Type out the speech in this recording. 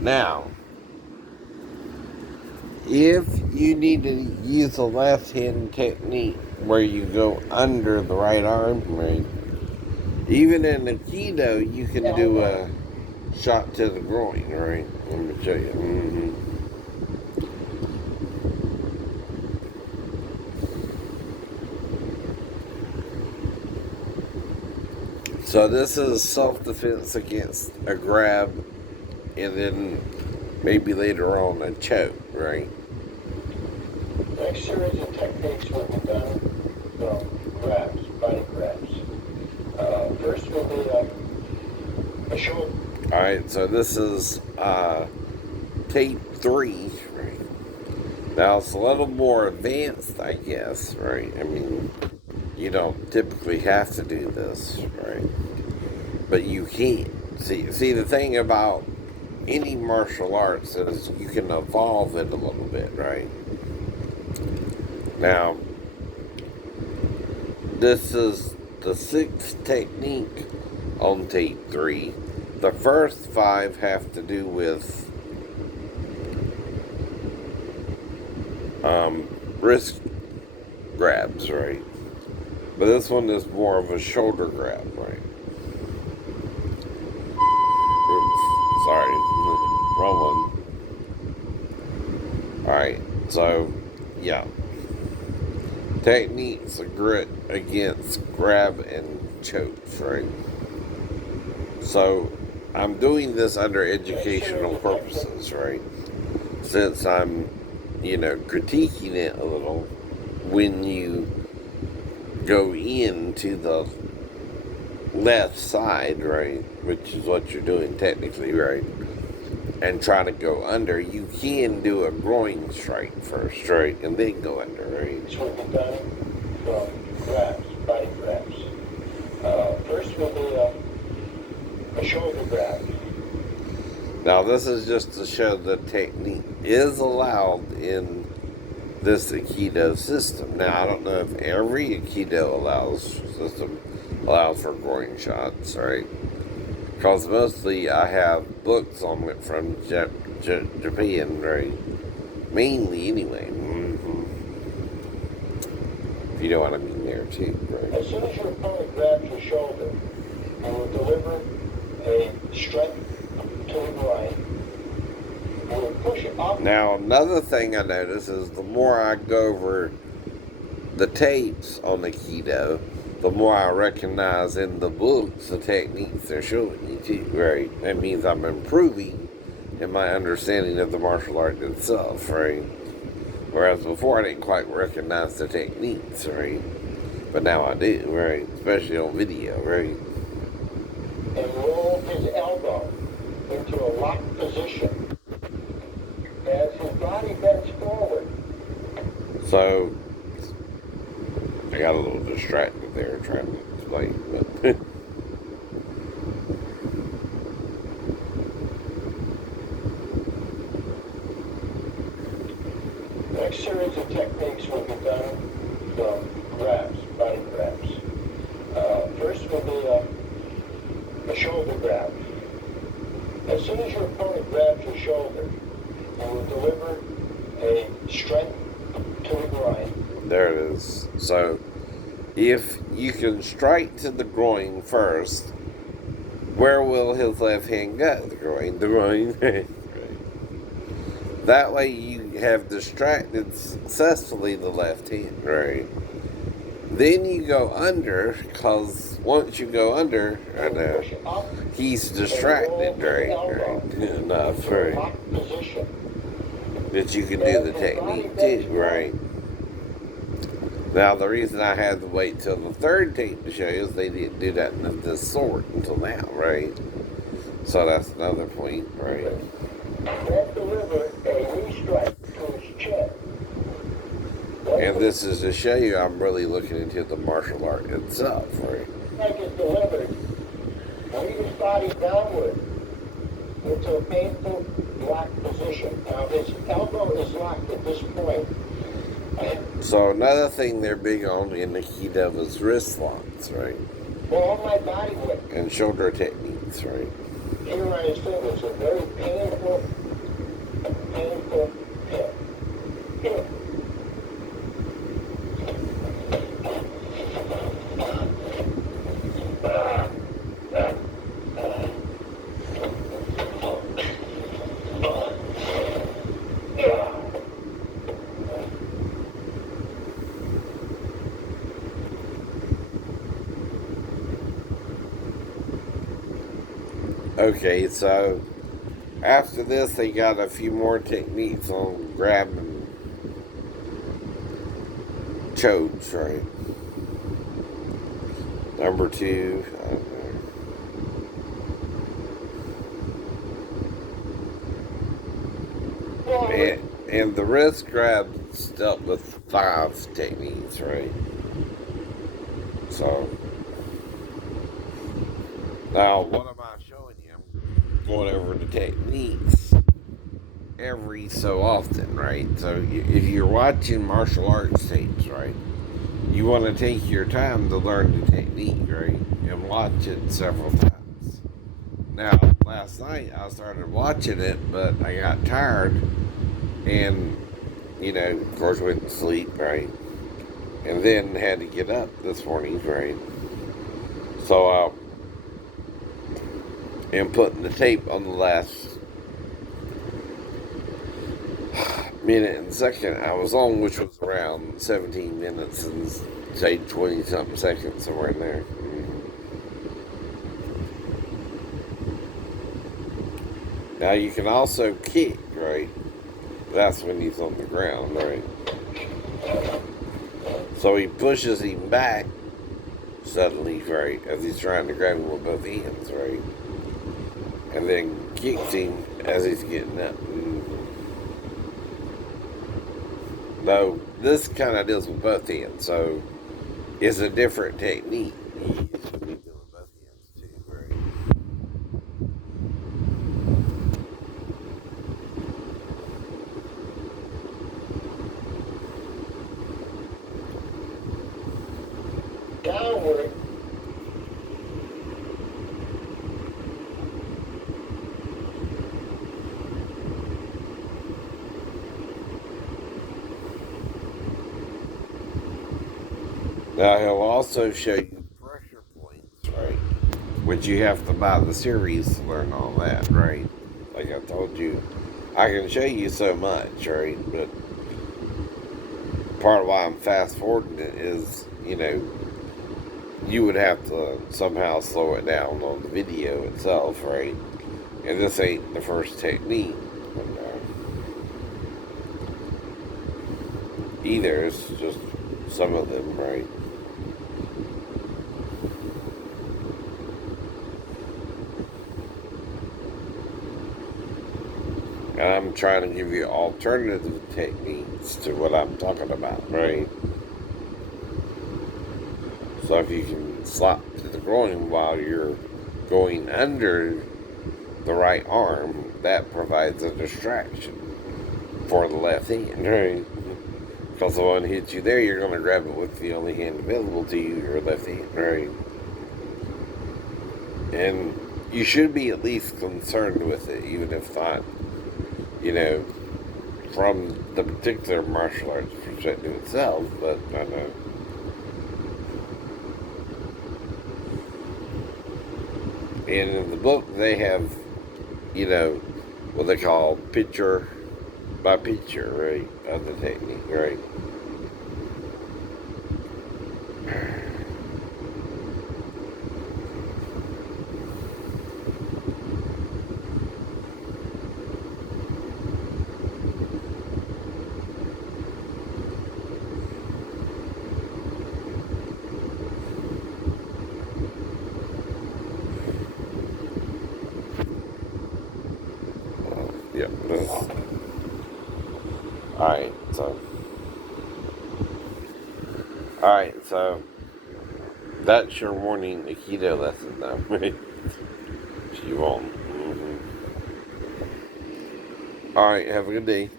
Now, if you need to use a left hand technique where you go under the right arm, right? Even in Aikido, you can do a shot to the groin, right? Let me show you. So this is self-defense against a grab, and then maybe later on a choke, right? Next series of techniques will be done from grabs, body grabs. First will be a shoulder. Alright, so this is tape 3, right? Now it's a little more advanced, I guess, right? I mean, you don't typically have to do this, right? But you can. See, the thing about any martial arts is you can evolve it a little bit, right? Now, this is the 6th technique on tape 3. The first 5 have to do with wrist grabs, right? But this one is more of a shoulder grab, right? Oops, sorry, wrong one. Alright, so, yeah. Techniques are grit against grab and chokes, right? So, I'm doing this under educational purposes, right? Since I'm, critiquing it a little when you go into the left side, right? Which is what you're doing technically, right? And try to go under, you can do a groin strike first, right? And then go under, right? This will be done from grabs, body grabs. First will be a shoulder grab. Now, this is just to show the technique is allowed in this Aikido system. Now, I don't know if every Aikido system allows for groin shots, right? Because mostly I have books on it from Japan, right? Mainly, anyway. If you know what I mean there, too, right? As soon as your opponent grabs your shoulder, you will deliver a strike to the groin. You will push it up. Now, another thing I notice is the more I go over the tapes on Aikido, the more I recognize in the books the techniques they're showing you too, right? That means I'm improving in my understanding of the martial art itself, right? Whereas before I didn't quite recognize the techniques, right? But now I do, right? Especially on video, right? And roll his elbow into a locked position as his body bends forward. So, I got a little distracted there trying to explain, but Next series of techniques will be done from grabs, body grabs. First will be a shoulder grab. As soon as your opponent grabs your shoulder, you will deliver a strike to the groin. there it is. So, if you can strike to the groin first, where will his left hand go? The groin. Right. That way you have distracted successfully the left hand, right? Then you go under, because once you go under, I know, he's distracted, right? Enough, right? That you can do the technique too, right? Now, the reason I had to wait till the 3rd tape to show you is they didn't do that in this sort until now, right? So that's another point, right? Then deliver a knee strike to his chin. And this is to show you I'm really looking into the martial art itself, right? Strike is delivered. Lead his body downward into a painful locked position. Now his elbow is locked at this point. So another thing they're big on in Aikido is wrist locks, right? All my body weight. And shoulder techniques, right? Here on his fingers, a very painful Okay, so after this, they got a few more techniques on grab and chodes, right? Number two, and the wrist grab dealt with five techniques, right? So now, what am I showing you? I'm going over the techniques every so often, right? So if you're watching martial arts tapes, right, you want to take your time to learn the technique, right, and watch it several times. Now, last night I started watching it, but I got tired and, of course, went to sleep, right, and then had to get up this morning, right. So am putting the tape on the last minute and second I was on, which was around 17 minutes and say 20 something seconds, somewhere in there. Now you can also kick, right? That's when he's on the ground, right? So he pushes him back suddenly, right, as he's trying to grab him with both hands, right? And then kicks him as he's getting up. No, this kind of deals with both hands, so it's a different technique. You usually deal with both hands too, right? Downward. Now he'll also show you pressure points, right? Which you have to buy the series to learn all that, right? Like I told you, I can show you so much, right? But part of why I'm fast forwarding it is, you would have to somehow slow it down on the video itself, right? And this ain't the first technique either. It's just some of them, right? And I'm trying to give you alternative techniques to what I'm talking about, right? So if you can slap to the groin while you're going under the right arm, that provides a distraction for the left hand, right? Because the one hits you there, you're going to grab it with the only hand available to you, your left hand, right? And you should be at least concerned with it, even if not, from the particular martial arts perspective itself, but I know. And in the book, they have, what they call picture by picture, right, of the technique, right? Yeah. All right, so that's your morning Aikido lesson, though. If you want. All right, have a good day.